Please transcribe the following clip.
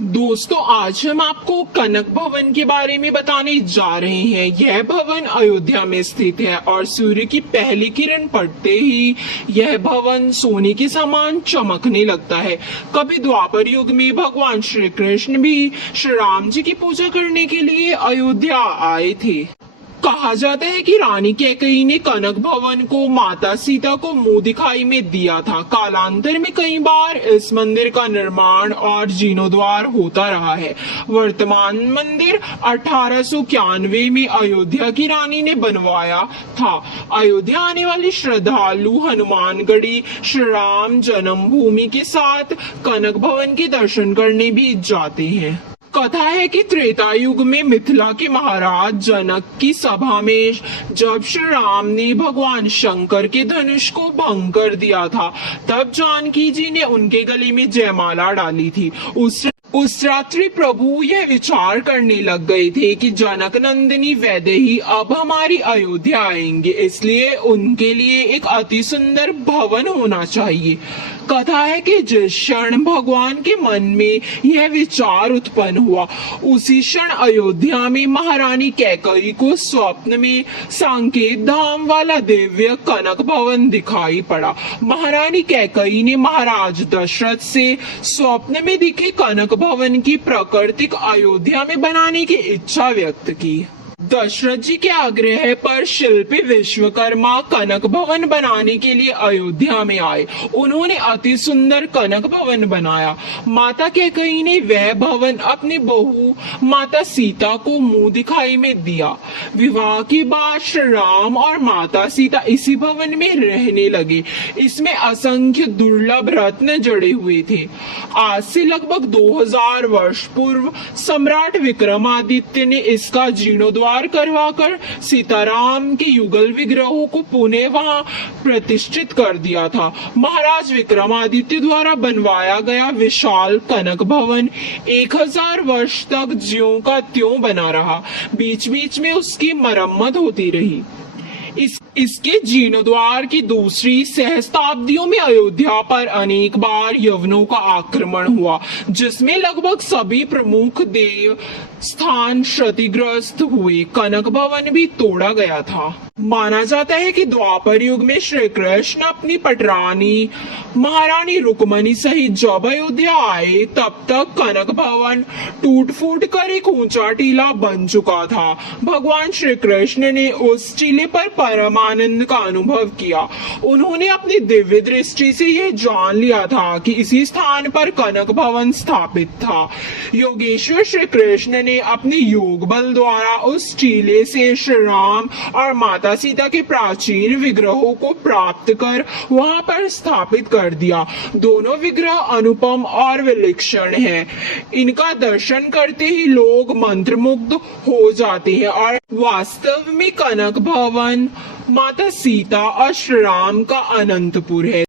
दोस्तों, आज हम आपको कनक भवन के बारे में बताने जा रहे हैं। यह भवन अयोध्या में स्थित है और सूर्य की पहली किरण पड़ते ही यह भवन सोने के समान चमकने लगता है। कभी द्वापर युग में भगवान श्री कृष्ण भी श्री राम जी की पूजा करने के लिए अयोध्या आए थे। कहा जाता है कि रानी कैकेयी ने कनक भवन को माता सीता को मुंह दिखाई में दिया था। कालांतर में कई बार इस मंदिर का निर्माण और जीर्णोद्धार होता रहा है। वर्तमान मंदिर 1891 में अयोध्या की रानी ने बनवाया था। अयोध्या आने वाले श्रद्धालु हनुमानगढ़ी श्री राम जन्मभूमि के साथ कनक भवन के दर्शन करने भी जाते हैं। कथा है कि त्रेता युग में मिथिला के महाराज जनक की सभा में जब श्री राम ने भगवान शंकर के धनुष को भंग कर दिया था, तब जानकी जी ने उनके गले में जयमाला डाली थी। उस रात्रि प्रभु यह विचार करने लग गए थे कि जनक नंदिनी वैदेही अब हमारी अयोध्या आएंगे, इसलिए उनके लिए एक अति सुंदर भवन होना चाहिए। कथा है कि जिस क्षण भगवान के मन में यह विचार उत्पन्न हुआ, उसी क्षण अयोध्या में महारानी कैकेयी को स्वप्न में साकेत धाम वाला दिव्य कनक भवन दिखाई पड़ा। महारानी कैकेयी ने महाराज दशरथ से स्वप्न में दिखे कनक भवन की प्राकृतिक अयोध्या में बनाने की इच्छा व्यक्त की। दशरथ जी के आग्रह पर शिल्पी विश्वकर्मा कनक भवन बनाने के लिए अयोध्या में आए। उन्होंने अति सुंदर कनक भवन बनाया। माता कैकेयी ने वह भवन अपनी बहू माता सीता को मुंह दिखाई में दिया। विवाह के बाद श्री राम और माता सीता इसी भवन में रहने लगे। इसमें असंख्य दुर्लभ रत्न जड़े हुए थे। आज से लगभग 2000 वर्ष पूर्व सम्राट विक्रमादित्य ने इसका जीर्णोद्धार करवाकर सीताराम के युगल विग्रहों को पुनः वहां प्रतिष्ठित कर दिया था। महाराज विक्रमादित्य द्वारा बनवाया गया विशाल कनक भवन 1000 वर्ष तक ज्यों का त्यों बना रहा। बीच बीच में उसकी मरम्मत होती रही। इसके जीर्णोद्धार की दूसरी सहस्ताब्दियों में अयोध्या पर अनेक बार यवनों का आक्रमण हुआ, जिसमें लगभग सभी प्रमुख देव स्थान क्षतिग्रस्त हुए। कनक भवन भी तोड़ा गया था। माना जाता है कि द्वापर युग में श्री कृष्ण अपनी पटरानी महारानी रुक्मणी सहित जब अयोध्या आए, तब तक कनक भवन टूट फूट कर एक ऊंचा टीला बन चुका था। भगवान श्री कृष्ण ने उस टीले पर परमानंद का अनुभव किया। उन्होंने अपनी दिव्य दृष्टि से यह जान लिया था कि इसी स्थान पर कनक भवन स्थापित था। योगेश्वर श्री कृष्ण ने अपने योग बल द्वारा उस टीले से श्री राम और माता सीता के प्राचीन विग्रहों को प्राप्त कर वहां पर स्थापित कर दिया। दोनों विग्रह अनुपम और विलक्षण हैं। इनका दर्शन करते ही लोग मंत्रमुग्ध हो जाते हैं और वास्तव में कनक भवन माता सीता और श्री राम का अनंतपुर है।